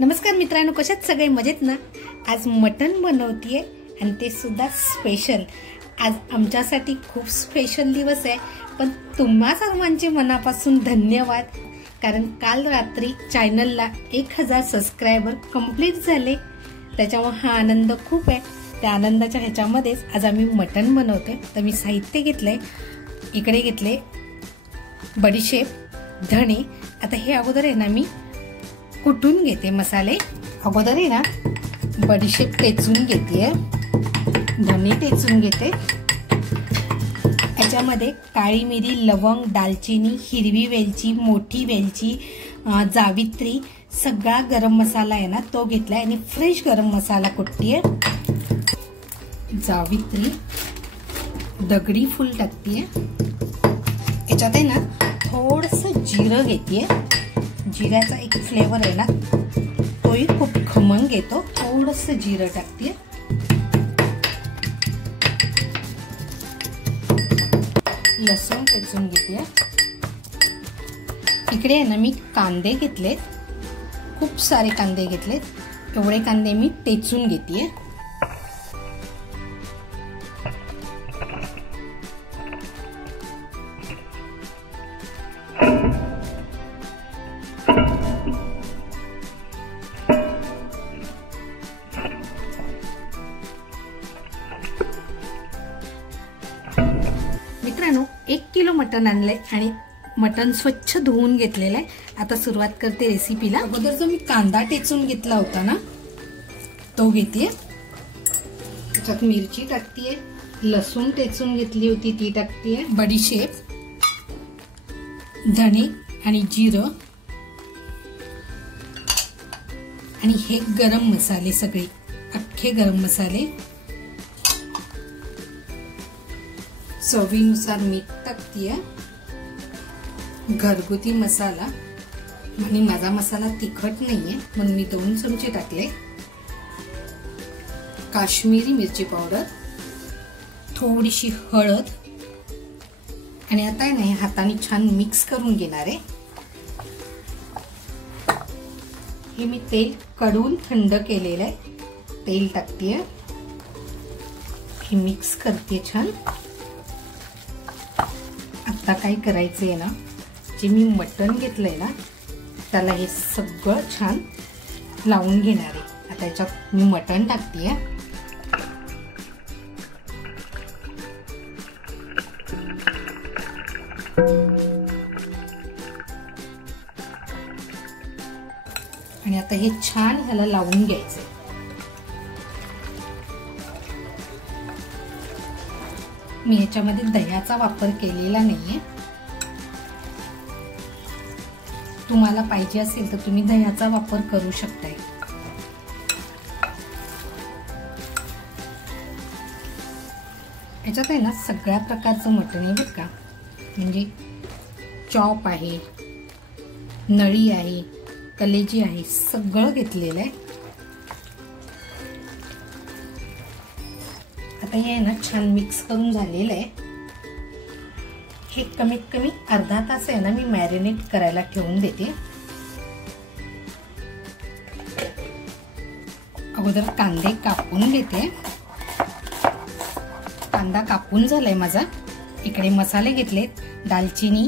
नमस्कार मित्रांनो, कशात सगळे मजेत ना। आज मटण बनवतीये आणि ते सुद्धा स्पेशल। आज आमच्यासाठी खूप स्पेशल दिवस आहे, पण तुम्हा सर्वांचे मनापासून धन्यवाद, कारण काल रात्री चॅनलला 1000 सबस्क्रायबर कंप्लीट झाले। त्याच्यामुळे हा आनंद खूप आहे। त्या आनंदाच्या ह्याच्यामध्येच आज आम्ही मटण बनवतोय। तर मी साहित्य घेतलंय, इकडे घेतले बडीशेप, धणे। आता हे अगोदर आहे ना मी कुटून घेते मसाले। अगोदर आहे ना बडीशेप टेचून घेते, धणे टेचून घेते। याच्यामध्ये काळी मिरी, लवंग, दालचिनी, हिरवी वेलची, मोठी वेलची, जावित्री, सगळा गरम मसाला आहे ना तो घेतलाय आणि फ्रेश गरम मसाला कुटतीये। जावित्री, दगडी फूल टाकतीये। याच्यात आहे ना थोडंसं जिरं घेतीये। जिऱ्याचा एक फ्लेवर आहे ना तोही खूप खमंग येतो। थोडंसं जिरं टाकते। लसूण टेचून घेते। इकडे आहे ना मी कांदे घेतलेत, खूप सारे कांदे घेतलेत। एवढे कांदे मी टेचून घेते। मित्रांनो, 1 किलो मटण आणलंय आणि मटण स्वच्छ धुवून घेतलेलं आहे। आता सुरुवात करते रेसिपीला। अगोदर जो मी कांदा टेचून घेतला होता ना तो घेते। त्याच्यात मिरची टाकतीये, लसूण टेचून घेतली होती ती टाकतीये, बडीशेप, धणे आणि जिरं आणि हे गरम मसाले, सगळे अख्खे गरम मसाले। चवीनुसार मीठ टाकतीये, घरगुती मसाला, आणि माझा मसाला तिखट नाहीये म्हणून मी 2 चमचे टाकले। काश्मीरी मिरची पावडर, थोडीशी हळद, आणि आता आहे ना हाताने छान मिक्स करून घेणार आहे। हे मी तेल कडवून थंड केलेलं आहे, तेल टाकतीये, हे मिक्स करते छान। आता काय करायचंय ना, जे मी मटण घेतलंय ना त्याला हे सगळं छान लावून घेणार आहे। आता याच्यात मी मटण टाकतेय। आणि आता हे छान ह्याला लावून घ्यायचंय। मी ह्याच्यामध्ये दह्याचा वापर केलेला नाहीये। तुम्हाला पाहिजे असेल तर तुम्ही दह्याचा वापर करू शकताय। याच्यात आहे ना सगळ्या प्रकारचं मटण आहे बरं का, म्हणजे चॉप आहे, नळी आहे, कलेजी आहे, सगळं घेतलेलं आहे। आता हे आहे ना छान मिक्स करून झालेलं आहे। हे कमीत कमी अर्धा तास आहे ना मी मॅरिनेट करायला ठेवून देते। अगोदर कांदे कापून घेते। कांदा कापून झालाय माझा। इकडे मसाले घेतलेत, दालचिनी,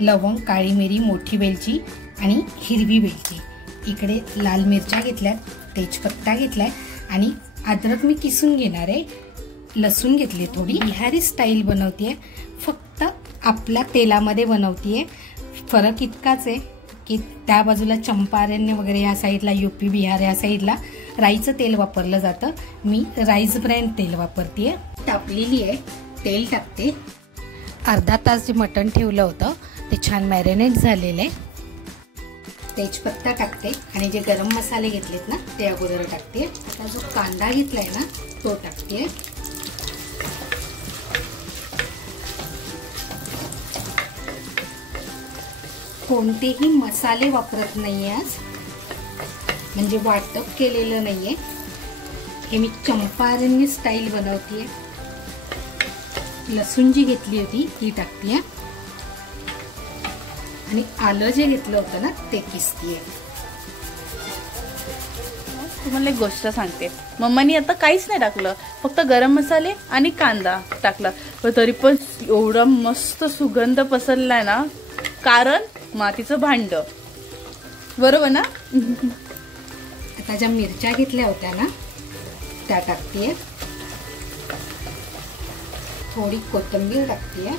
लवंग, काळी मिरी, मोठी वेलची आणि हिरवी वेलची। इकडे लाल मिरच्या घेतल्यात, तेजपत्ता घेतलाय आणि अद्रक मी किसून घेणार आहे। लसूण घेतली थोडी। बिहारी स्टाईल बनवतीये, फक्त आपल्या तेलामध्ये बनवतीये। फरक इतकाच आहे की त्या बाजूला चंपारण्य वगैरे या साईडला, यूपी बिहार या साईडला राईचं तेल वापरलं जातं, मी राईस ब्रँड तेल वापरतीये। तापलेली आहे, तेल टाकते। अर्धा तास जे मटण ठेवलं होतं ते छान मॅरिनेट झालेलं आहे। तेजपत्ता टाकते आणि जे गरम मसाले घेतलेत ना ते अगोदर टाकते। आता जो कांदा घेतलाय ना तो टाकते। कोणतेही मसाले वापरत नाहीये आज, म्हणजे वाटप केलेलं नाहीये। हे मी चंपारण्य स्टाईल बनवतीये। लसूण जी घेतली होती ती टाकतीये आणि आलं जे घेतलं होतं ना ते किसतीये। तुम्हाला एक गोष्ट सांगते, मम्मानी आता काहीच नाही टाकलं, फक्त गरम मसाले आणि कांदा टाकला, पण तरी पण एवढा मस्त सुगंध पसरलाय ना, कारण मातीचं भांड. बरोबर ना? आता ज्या मिरच्या घेतल्या होत्या ना त्या टाकतेय, थोडी कोथिंबीर टाकतेय,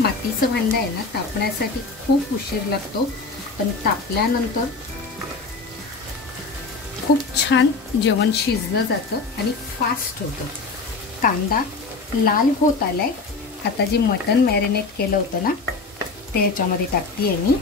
मातीचं भांड आहे ना तापण्यासाठी खूप उशीर लागतो, पण तापल्यानंतर खूप छान जेवण शिजलं जातं आणि फास्ट होतं. कांदा लाल होत आलाय. आता जे मटण मॅरिनेट केलं होतं ना ते याच्यामध्ये टाकतेय मी.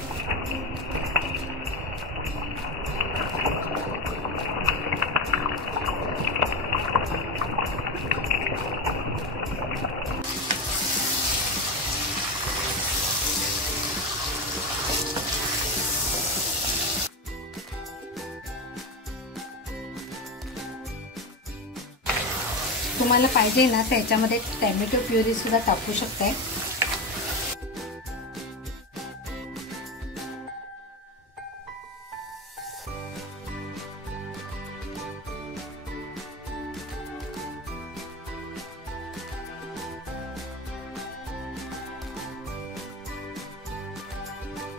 तुम्हाला पाहिजे ना तर याच्यामध्ये टॅमॅटो प्युरी सुद्धा टाकू शकताय.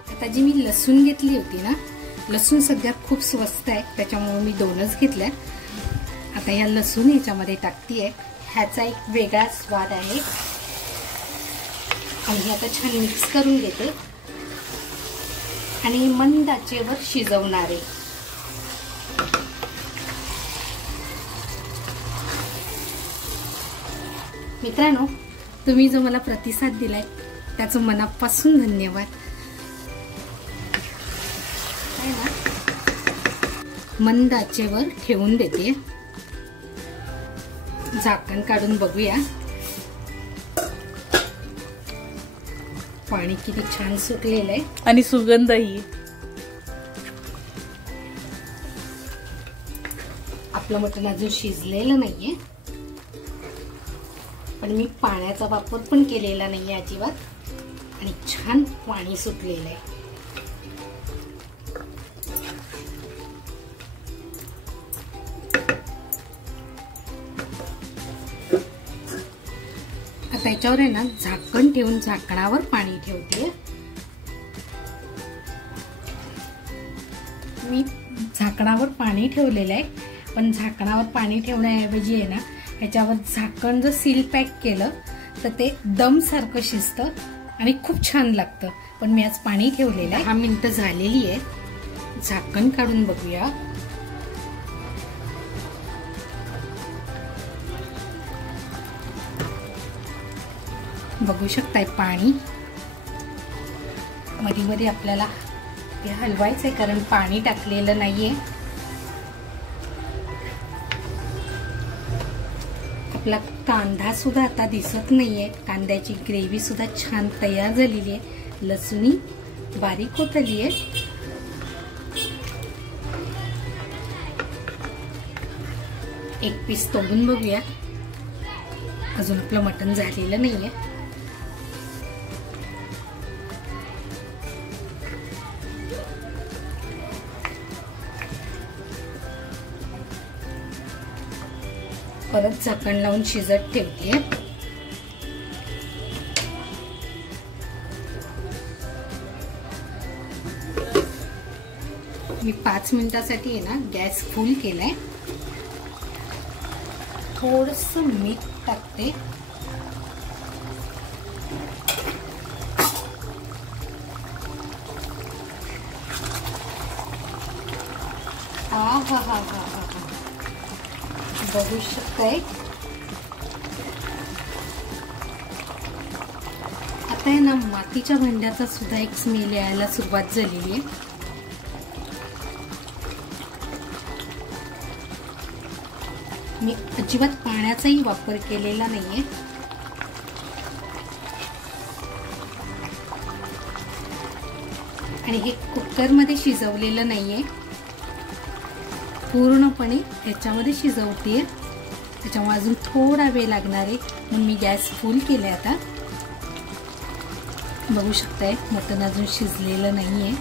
आता जी मी लसूण घेतली होती ना, लसूण सगळ्यात खूप स्वस्त आहे त्याच्यामुळे मी 2च घेतल्या. आता या लसूण ह्याच्यामध्ये टाकतीये. ह्याचा एक वेगळा स्वाद आहे. आणि आता छान मिक्स करून घेते आणि मंद आचेवर शिजवणार आहे. मित्रांनो, तुम्ही जो मला प्रतिसाद दिलाय त्याचं मनापासून धन्यवाद. आहे ना, मंद आचेवर ठेवून देते. झाकण काढून बघूया. पाणी किती छान सुटलेलं आहे आणि सुगंधही. आपलं मटण अजून शिजलेलं नाहीये, पण मी पाण्याचा वापर पण केलेला नाहीये अजिबात, आणि छान पाणी सुटलेलं आहे. त्याच्यावर आहे ना झाकण ठेवून झाकणावर पाणी ठेवते. मी झाकणावर पाणी ठेवलेलं आहे, पण झाकणावर पाणी ठेवण्याऐवजी आहे ना ह्याच्यावर झाकण जर सील पॅक केलं तर ते दम सारखं शिजतं आणि खूप छान लागतं. पण मी आज पाणी ठेवलेलं आहे. 10 मिनिटं झालेली आहे. झाकण काढून बघूया. बघू शकताय पाणी मध्ये मध्ये आपल्याला हे हलवायचंय कारण पाणी टाकलेलं नाहीये. आपला कांदा सुद्धा आता दिसत नाहीये. कांद्याची ग्रेव्ही सुद्धा छान तयार झालेली आहे. लसूणी बारीक होत आली आहे. एक पीस तोडून बघूया. अजून आपलं मटण झालेलं नाहीये. परत झाकण लावून शिजत ठेवते. मी 5 मिनिटासाठी आहे ना गॅस फुल केलाय. थोडंसं मीठ टाकते. हा हा हा हा हा बघू शकताय. आता आहे ना मातीच्या भांड्याचा सुद्धा एक स्मेल यायला सुरुवात झालेली आहे. मी अजिबात पाण्याचाही वापर केलेला नाहीये. आणि हे कुकरमध्ये शिजवलेलं नाहीये, पूर्णपणे याच्यामध्ये शिजवते. त्याच्यामुळे अजून थोडा वेळ लागणार आहे, म्हणून मी गॅस फुल केलाय. आता बघू शकताय मटण अजून शिजलेलं नाहीये.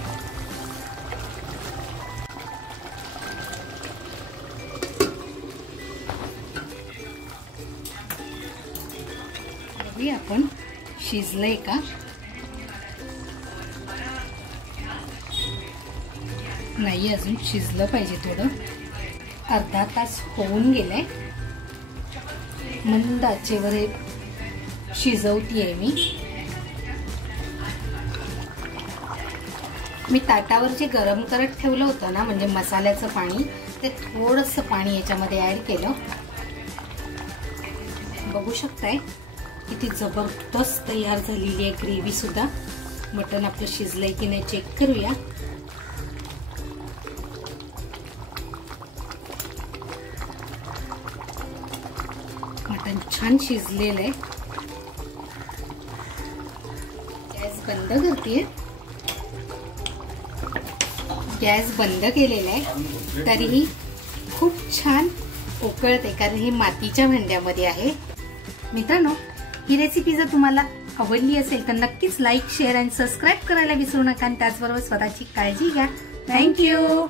बघूया आपण शिजलंय का. नाही, अजून शिजलं पाहिजे थोडं. अर्धा तास होऊन गेलाय. मंद आचेवर शिजवतीये मी ताटावर जे गरम करत ठेवलं होतं ना, म्हणजे मसाल्याचं पाणी, ते थोडंसं पाणी याच्यामध्ये ऍड केलं. बघू शकताय किती जबरदस्त तयार झालेली आहे ग्रेव्ही सुद्धा. मटण आपलं शिजलंय की नाही चेक करूया. मटण छान शिजलेलं आहे. गॅस बंद करतेय. गॅस बंद केलेला आहे, तरीही खूप छान उकळते, कारण हे मातीच्या भांड्यामध्ये आहे. मित्रांनो, ही रेसिपी जर तुम्हाला आवडली असेल तर नक्कीच लाईक, शेअर आणि सबस्क्राईब करायला विसरू नका. आणि त्याचबरोबर स्वतःची काळजी घ्या. थँक्यू.